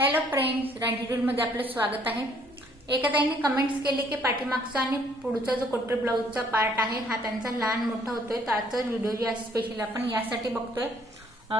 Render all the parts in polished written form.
Hello friends, मध्ये आपलं स्वागत आहे। एका ताईने कमेंट्स केले की पाठीमागचा आणि पुढचा जो कटोरी ब्लाउजचा पार्ट आहे हा त्यांचा लहान मोठा होतोय, त्याचा व्हिडिओ जे आहे स्पेशल आपण यासाठी बघतोय।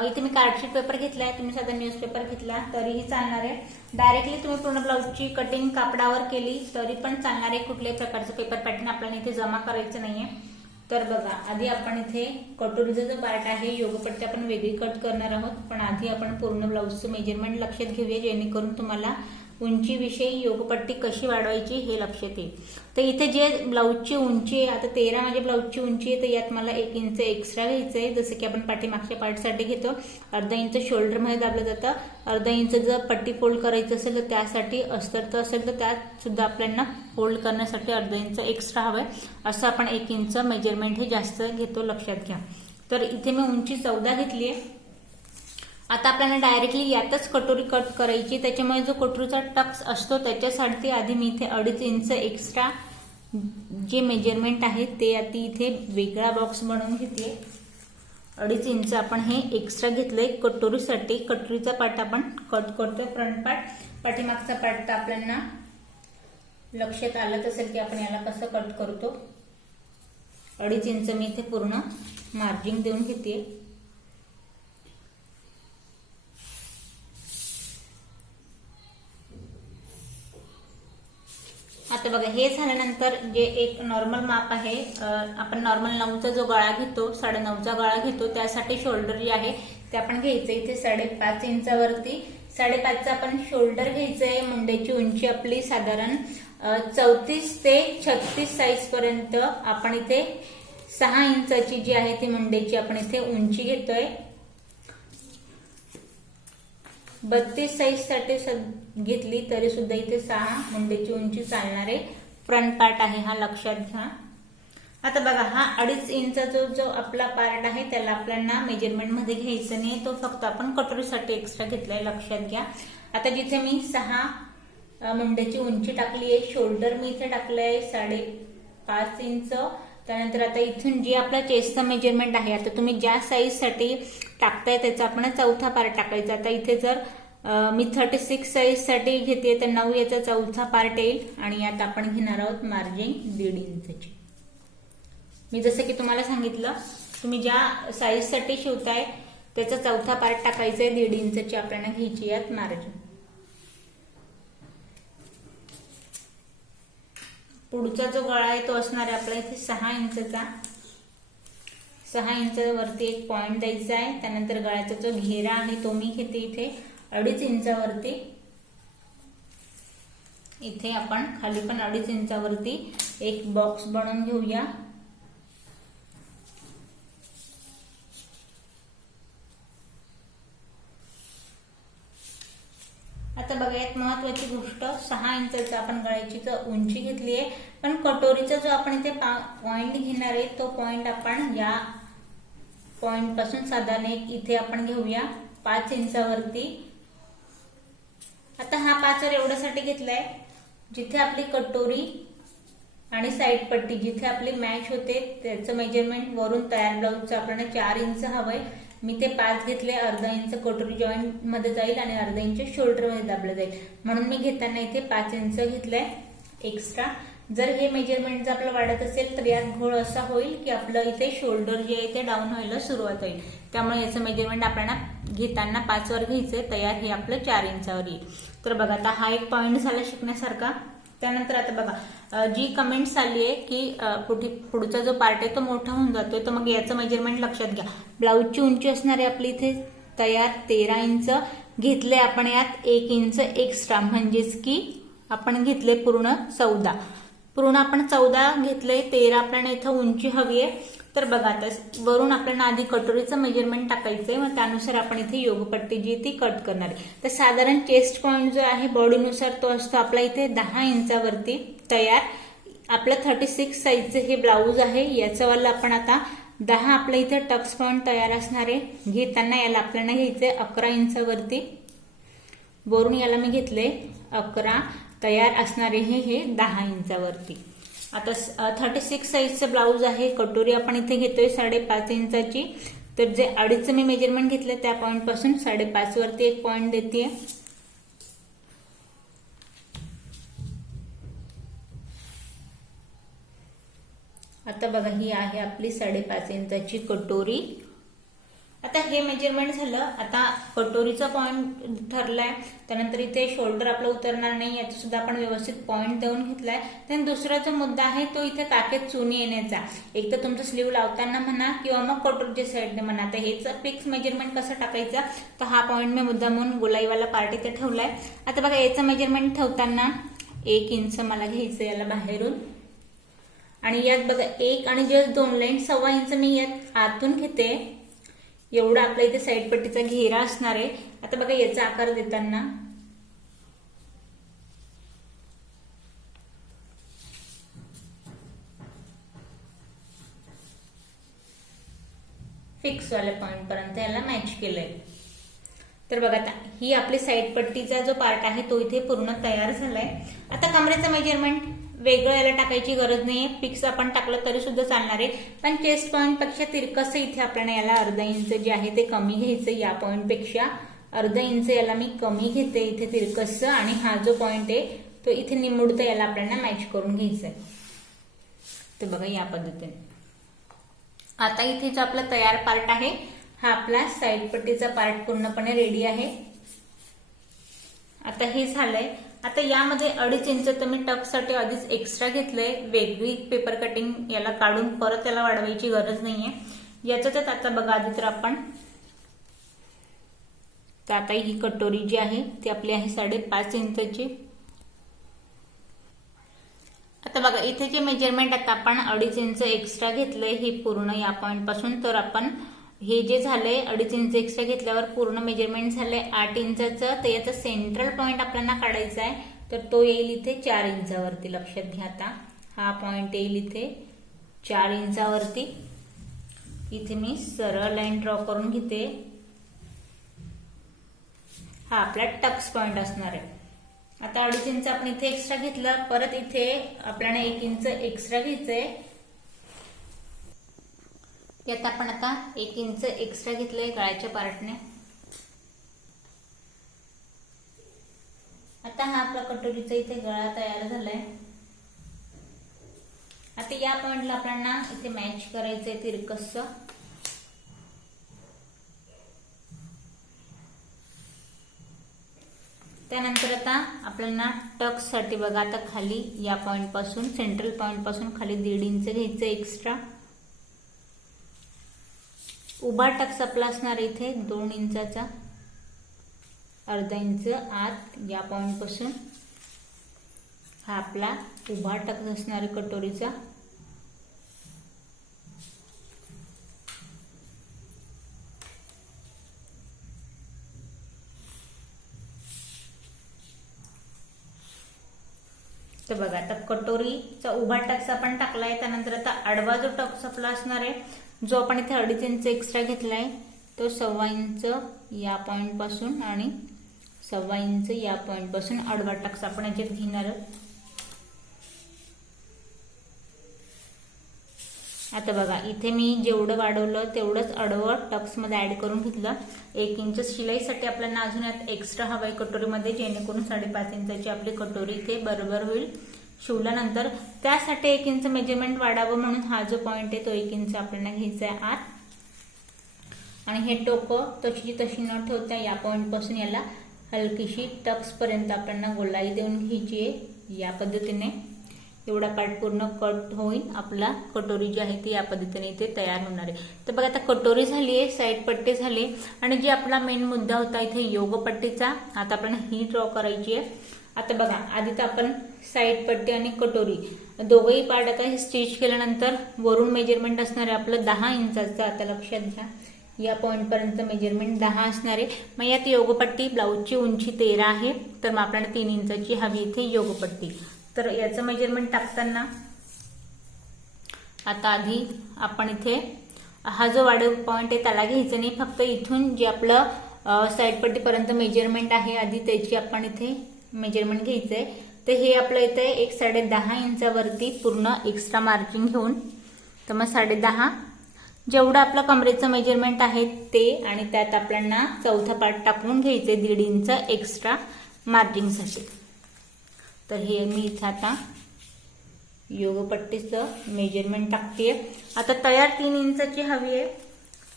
इथे मी कार्डशीट पेपर घेतलाय, तुम्ही साधा न्यूजपेपर घेतला तरीही चालणार आहे। डायरेक्टली तुम्ही पूर्ण ब्लाउजची कटिंग कापडावर केली तरी पण चालणार आहे। कुठल्याही प्रकारचं पेपर पॅटर्न आपल्याला इथे जमा करायचं नाहीये। तर बघा, आधी आपण इथे कटोरीचा जो पार्ट आहे योगपट्टी आपण वेगळी कट करणार आहोत, पण आधी आपण पूर्ण ब्लाउजचं मेजरमेंट लक्षात घेऊया जेणेकरून तुम्हाला उंचीविषयी योगपट्टी कशी वाढवायची हे लक्षात येईल। तर इथे जे ब्लाउजची उंची आहे, आता 13 माझ्या ब्लाउजची उंची आहे, तर यात मला 1 इंच एक्स्ट्रा घ्यायचं आहे। जसं की आपण पाठीमागच्या पार्टसाठी घेतो, अर्धा इंच शोल्डर मध्ये दाबलं जातं, अर्धा इंच जर पट्टी फोल्ड करायचं असेल तर त्यासाठी अस्तर असेल तर त्यात सुद्धा आपल्याला फोल्ड करण्यासाठी अर्धा इंच एक्स्ट्रा हवंय। असं आपण 1 इंच मेजरमेंट हे जास्त घेतो, लक्षात घ्या। तर इथे मी उंची 14 घेतली आहे। आता आपल्याला डायरेक्टली यातच कटोरी कट करायची, त्याच्यामुळे जो कटोरीचा टक्स असतो त्याच्यासाठी आधी मी इथे 2.5 इंच एक्स्ट्रा जे मेजरमेंट आहे ते आता इथे वेगळा बॉक्स बनवून घेते। 2.5 इंच आपण हे एक्स्ट्रा घेतलंय कटोरीसाठी। कटोरीचा पार्ट आपण कट करतोय, फ्रंट पार्ट। पाठीमागचा पार्ट तर आपल्याला लक्षात आलंच असेल की आपण याला कसं कट करतो। 2.5 इंच मी इथे पूर्ण मार्जिंग देऊन घेते। आता बघा, हे झाल्यानंतर जे एक नॉर्मल माप आहे, आपण नॉर्मल 9चा जो गळा घेतो, 9.5चा गळा घेतो, त्यासाठी शोल्डर जे आहे ते आपण घ्यायचं इथे 5.5 इंचावरती। 5.5चा आपण शोल्डर घ्यायचंय। मुंड्याची उंची आपली साधारण 34 ते 36 साईज पर्यंत आपण इथे 6 इंचाची जी आहे ती मुंड्याची आपण इथे उंची घेतोय। 32 साईज साठी घेतली तरी सुद्धा इथे 6 मुंड्याची उंची चालणार आहे। फ्रंट पार्ट आहे हा, लक्षात घ्या। आता बघा, हा 2.5 इंचाचा जो आपला पार्ट आहे त्याला आपल्याला मेजरमेंट मध्ये घ्यायचं नाही, तो फक्त आपण कटोरीसाठी एक्स्ट्रा घेतलाय, लक्षात घ्या। आता जिथे मी 6 मुंड्याची उंची टाकली आहे, शोल्डर मी इथे टाकलंय 5.5 इंच। त्यानंतर आता इथून जे आपला चेस्टचं मेजरमेंट आहे, आता तुम्ही ज्या साईज साठी टाकताय त्याचा आपण चौथा पार्ट टाकायचा। आता इथे जर मी 36 साईज साठी घेते तर 9 याचा चौथा पार्ट येईल आणि यात आपण घेणार आहोत मार्जिन 1.5 इंचची। मी जसं की तुम्हाला सांगितलं, तुम्ही ज्या साईज साठी शिवताय त्याचा चौथा पार्ट टाकायचा आहे, 1.5 इंचची आपल्याला घ्यायची यात मार्जिन। पुढचा जो गळा आहे तो असणार आहे आपला इथे 6 इंचचा। 6 इंचावरती एक पॉइंट द्यायचा आहे। त्यानंतर गळ्याचा जो घेरा आहे तो मी घेते इथे 2.5 इंचावरती। इथे आपण खाली पण 2.5 इंचावरती एक बॉक्स बनवून घेऊया। आता बघा, यात महत्वाची गोष्ट, 6 इंचाचा आपण गळ्याची उंची घेतली आहे, पण कटोरीचा जो आपण इथे पॉइंट घेणार आहे तो पॉइंट आपण या पॉइंट पासून साधारण इथे आपण घेऊया 5 इंचावरती। आता हा 5 एवढ्यासाठी घेतलाय जिथे आपली कटोरी आणि साईड पट्टी जिथे आपली मॅच होते त्याचं मेजरमेंट वरून तयार ब्लाउजचं आपल्याला 4 इंच हवंय। मी ते 5 घेतले, अर्धा इंच कटोरी जॉईंट मध्ये जाईल आणि अर्धा इंच शोल्डर मध्ये दाबलं जाईल, म्हणून मी घेताना इथे 5 इंच घेतलंय एक्स्ट्रा। जर हे मेजरमेंट जर आपलं वाढत असेल तर यात घोळ असा होईल की आपलं इथे शोल्डर जे आहे ते डाऊन व्हायला सुरुवात होईल, त्यामुळे याचं मेजरमेंट आपल्याला घेताना 5 वर घ्यायचंय, तयार हे आपलं 4 इंचावर येईल। तर बघा, आता हा एक पॉइंट झाला शिकण्यासारखा। त्यानंतर आता बघा, जी कमेंट्स आली आहे की पुढचा जो पार्ट आहे तो मोठा होऊन जातोय, तर मग याचं मेजरमेंट लक्षात घ्या। ब्लाउजची उंची असणार आहे आपली इथे तयार 13 इंच घेतले आपण, यात 1 इंच एक्स्ट्रा म्हणजेच की आपण घेतले पूर्ण 14। पूर्ण आपण 14 घेतले, 13 आपल्याला इथं उंची हवी आहे। तर बघा, आता वरून आपल्याला आधी कटोरीचं मेजरमेंट टाकायचंय, मग त्यानुसार आपण इथे योगपट्टी जी ती कट करणार आहे। तर साधारण चेस्ट पॉइंट जो आहे बॉडीनुसार तो असतो आपला इथे 10 इंचावरती तयार। आपलं 36 साईजचं हे ब्लाऊज आहे, याचं वाला आपण आता 10 आपल्या इथे टक्स पॉइंट तयार असणार आहे। घेताना याला आपल्याला घ्यायचंय 11 इंचावरती, वरून याला मी घेतले 11, तयार असणारे हे 10 इंचावरती। आता 36 साईजचं ब्लाऊज आहे, कटोरी आपण इथे घेतोय 5.5 इंचाची। तर जे अडीचचं मी मेजरमेंट घेतलं त्या पॉइंट पासून 5.5 वरती एक पॉइंट देते आता बघा ही आहे आपली 5.5 इंचाची कटोरी। आता हे मेजरमेंट झालं। आता कटोरीचा पॉइंट ठरलाय, त्यानंतर इथे शोल्डर आपलं उतरणार नाही याचा सुद्धा आपण व्यवस्थित पॉइंट देऊन घेतलाय। त्यानंतर दुसरा जो मुद्दा आहे तो इथे काखेत चुनी येण्याचा, एक तर तुमचं स्लीव लावताना म्हणा किंवा मग कटोरीच्या साईडने म्हणा। तर हेच फिक्स मेजरमेंट कसं टाकायचं, तर हा पॉइंट मी मुद्दा म्हणून गोलाईवाला पार्ट इथे ठेवलाय। आता बघा याचं मेजरमेंट ठेवताना 1 इंच मला घ्यायचं याला बाहेरून, आणि यात बघा 1 आणि जस्ट 2 लाईन 1.25 इंच मी यात आतून घेते। एवढा आपल्या इथे साईड पट्टीचा घेरा असणार आहे। आता बघा याचा आकार देताना फिक्स वाल्या पॉइंट पर्यंत याला मॅच केलंय। तर बघा आता ही आपली साईड पट्टीचा जो पार्ट आहे तो इथे पूर्ण तयार झालाय। आता कमरेचं मेजरमेंट वेगळं याला टाकायची गरज नाहीये, फिक्स आपण टाकलं तरी सुद्धा चालणार आहे, पण चेस्ट पॉइंट पेक्षा तिरकस इथे आपल्याला याला अर्धा इंच जे आहे ते कमी घ्यायचं। या पॉइंट पेक्षा अर्धा इंच याला मी कमी घेते इथे तिरकस, आणि हा जो पॉइंट आहे तो इथे निमुडता याला आपल्याला मॅच करून घ्यायचा आहे। तर बघा या पद्धतीने आता इथे जो आपला तयार पार्ट आहे हा आपला साईड पट्टीचा पार्ट पूर्णपणे रेडी आहे। आता हे झालंय। आता यामध्ये 2.5 इंच तर मी टक्ससाठी आधीच एक्स्ट्रा घेतलंय, वेगळी पेपर कटिंग याला काढून परत याला वाढवायची गरज नाहीये। याच्यात आता बघा आधी तर आपण तर आता ही कटोरी जी आहे ती आपली आहे 5.5 इंचची। आता बघा इथे जे मेजरमेंट आता आपण 2.5 इंच एक्स्ट्रा घेतलंय हे पूर्ण या पॉइंट पासून, तर आपण हे जे झालंय 2.5 इंच एक्स्ट्रा घेतल्यावर पूर्ण मेजरमेंट झालंय 8 इंचाचं। तर याचा सेंट्रल पॉइंट आपल्याला काढायचा आहे, तर तो येईल इथे 4 इंचावरती। लक्षात घ्या आता हा पॉइंट येईल इथे 4 इंचावरती। इथे मी सरळ लाईन ड्रॉ करून घेते, हा आपला टक्स पॉइंट असणार आहे। आता 2.5 इंच आपण इथे एक्स्ट्रा घेतलं, परत इथे आपल्याला 1 इंच एक्स्ट्रा घ्यायचंय। यात आपण आता 1 इंच एक्स्ट्रा घेतलंय गळ्याच्या पार्टने। आता हा आपला कटोरीचा इथे गळा तयार झालाय। आता या पॉइंटला आपल्याला इथे मॅच करायचंय तिरकस। त्यानंतर आता आपल्याला टक्स साठी बघा आता खाली या पॉइंट पासून सेंट्रल पॉइंट पासून खाली 1.5 इंच घ्यायचं एक्स्ट्रा। उभा टक्स आपला असणार इथे 2 इंचाचा, अर्धा इंच आत या पॉइंट पासून हा आपला उभा टक्स असणार कटोरीचा। तर बघा आता कटोरीचा उभा टक्स आपण टाकलाय, त्यानंतर आता आडवा जो टक्स आपला असणार आहे जो आपण इथे 2.5 इंच एक्स्ट्रा घेतलाय तो 1.25 इंच या पॉइंट पासून आणि 1.25 इंच या पॉइंट पासून आडवा टक्स आपण याच्यात घेणार आहोत। आता बघा इथे मी जेवढं वाढवलं तेवढंच आडवं टक्स मध्ये ऍड करून घेतलं। 1 इंच शिलाईसाठी आपल्याला अजून यात एक्स्ट्रा हवाई कटोरीमध्ये, जेणेकरून 5.5 इंचाची आपली कटोरी इथे बरोबर होईल शिवल्यानंतर। त्यासाठी 1 इंच मेजरमेंट वाढावं म्हणून हा जो पॉइंट आहे तो 1 इंच आपल्याला घ्यायचा आहे आत, आणि हे टोकं तशी तशी न ठेवता या पॉइंट पासून याला हलकीशी टक्स पर्यंत आपल्याला गोलाई देऊन घ्यायची आहे। या पद्धतीने एवढा पार्ट पूर्ण कट होईल, आपला कटोरी जी आहे ती या पद्धतीने इथे तयार होणार आहे। तर बघा आता कटोरी झाली आहे, साईड पट्टी झाली, आणि जे आपला मेन मुद्दा होता इथे योगपट्टीचा, आता आपण ही ड्रॉ करायची आहे। आता बघा आधी तर आपण साईड पट्टी आणि कटोरी दोघंही पार्ट आता हे स्टिच केल्यानंतर वरून मेजरमेंट असणार आहे आपलं 10 इंचाचं। आता लक्षात घ्या या पॉइंट पर्यंत मेजरमेंट 10 असणार आहे। मग यात योगपट्टी ब्लाऊजची उंची 13 आहे, तर मग आपल्याला 3 इंचाची हवी इथे योगपट्टी। तर याचं मेजरमेंट टाकताना आता आधी आपण इथे हा जो वाढव पॉइंट आहे त्याला घ्यायचं नाही, फक्त इथून जे आपलं साईड पट्टी पर्यंत मेजरमेंट आहे आधी त्याची आपण इथे मेजरमेंट घ्यायचंय। तर हे आपलं इथे एक 10.5 इंचावरती पूर्ण एक्स्ट्रा मार्जिन घेऊन, तर मग 10.5 जेवढं आपलं कमरेचं मेजरमेंट आहे ते, आणि त्यात आपल्याला चौथा पार्ट टाकून घ्यायचे 1.5 इंच एक्स्ट्रा मार्जिनसाठी। तर हे मी इथे आता योगपट्टीचं मेजरमेंट टाकते. आता तयार 3 इंचाची हवी आहे,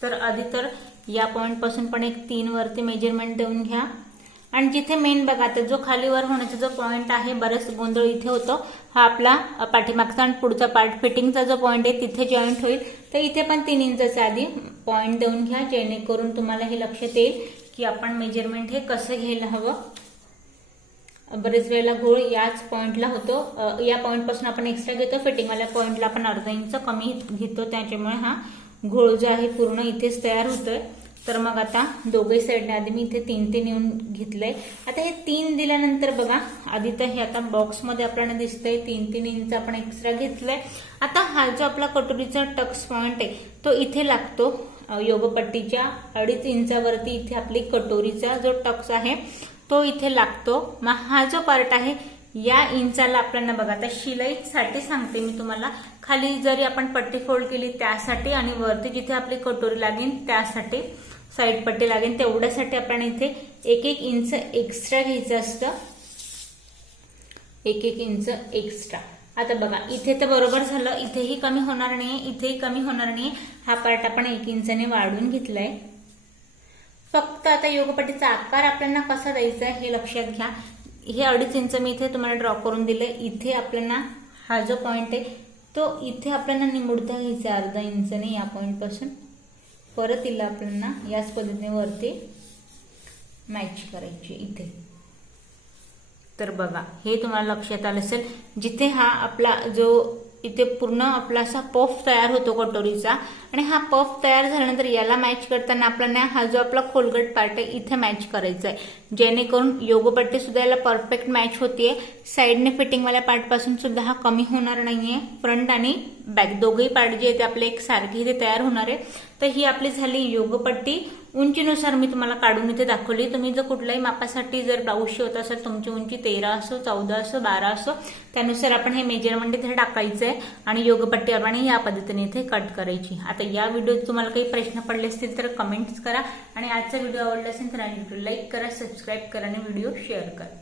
तर आधी तर या पॉइंट पासून पण एक 3 वरती मेजरमेंट देऊन घ्या. आणि जिथे मेन बघा आता जो खालीवर होण्याचा जो पॉइंट आहे, बरंच गोंधळ इथे होतो, हा आपला पाठीमागचा आणि पुढचा पार्ट फिटिंगचा जो पॉइंट आहे तिथे जॉईंट होईल. तर इथे पण 3 इंचाचा आधी पॉइंट देऊन घ्या, जेणेकरून तुम्हाला हे लक्षात येईल की आपण मेजरमेंट हे कसं घ्यायला हवं. बरेच वेळेला घोळ याच पॉइंटला होतो, या पॉइंट पासून आपण एक्स्ट्रा घेतो, फिटिंगवाल्या पॉइंटला आपण अर्धा इंच कमी घेतो, त्याच्यामुळे हा घोळ जो आहे पूर्ण इथेच तयार होतोय. तर मग आता दोघे साईडने आधी मी इथे 3 येऊन घेतलंय. आता हे 3 दिल्यानंतर बघा, आधी तर हे आता बॉक्समध्ये आपल्याला दिसतंय 3 इंच आपण एक्स्ट्रा घेतलंय. आता हा जो आपला कटोरीचा टक्स पॉइंट आहे तो इथे लागतो, योगपट्टीच्या 2.5 इंचावरती इथे आपली कटोरीचा जो टक्स आहे तो इथे लागतो. मग हा जो पार्ट आहे या इंचाला आपल्याला बघा, आता शिलाईसाठी सांगते मी तुम्हाला, खाली जरी आपण पट्टी फोल्ड केली त्यासाठी आणि वरती जिथे आपली कटोरी लागेल त्यासाठी, साईड पट्टी लागेल तेवढ्यासाठी आपल्याला इथे 1 इंच एक्स्ट्रा घ्यायचं असतं, 1 इंच एक्स्ट्रा. आता बघा इथे तर बरोबर झालं, इथेही कमी होणार नाही, इथेही कमी होणार नाही. हा पार्ट आपण 1 इंचाने वाढवून घेतलाय. फक्त आता योगपट्टीचा आकार आपल्याला कसा द्यायचा आहे हे लक्षात घ्या. हे 2.5 इंच मी इथे तुम्हाला ड्रॉ करून दिले. इथे आपल्याला हा जो पॉइंट आहे तो इथे आपल्याला निमुडता घ्यायचा अर्धा इंचने या पॉइंट पासून, परत तिला आपल्याला याच पद्धतीने वरती मॅच करायची इथे. तर बघा हे तुम्हाला लक्षात आलं असेल, जिथे हा आपला जो इथे पूर्ण आपला असा पफ तयार होतो कटोरीचा, आणि हा पफ तयार झाल्यानंतर याला मॅच करताना आपल्याला हा जो आपला खोलगट पार्ट आहे इथे मॅच करायचा आहे, जेणेकरून योगपट्टी सुद्धा याला परफेक्ट मॅच होतीये. साईडने फिटिंगवाल्या पार्ट पासून सुद्धा हा कमी होणार नाहीये. फ्रंट आणि बॅक दोघेही पार्ट जे आहेत ते आपले एक सारखे इथे तयार होणार आहे. तर ही आपली झाली योगपट्टी. उंचीनुसार मी तुम्हाला काढून इथे दाखवली. तुम्ही जर कुठल्याही मापासाठी जर ब्लाऊज शिवत असाल, तुमची उंची 13 असो, 14 असो, 12 असो, त्यानुसार आपण हे मेजरमेंट इथे टाकायचं आहे आणि योगपट्टी आपण या पद्धतीने इथे कट करायची. आता या व्हिडिओत तुम्हाला काही प्रश्न पडले असतील तर कमेंट्स करा, आणि आजचा व्हिडिओ आवडला असेल तर लाईक करा, सबस्क्राईब करा आणि व्हिडिओ शेअर करा.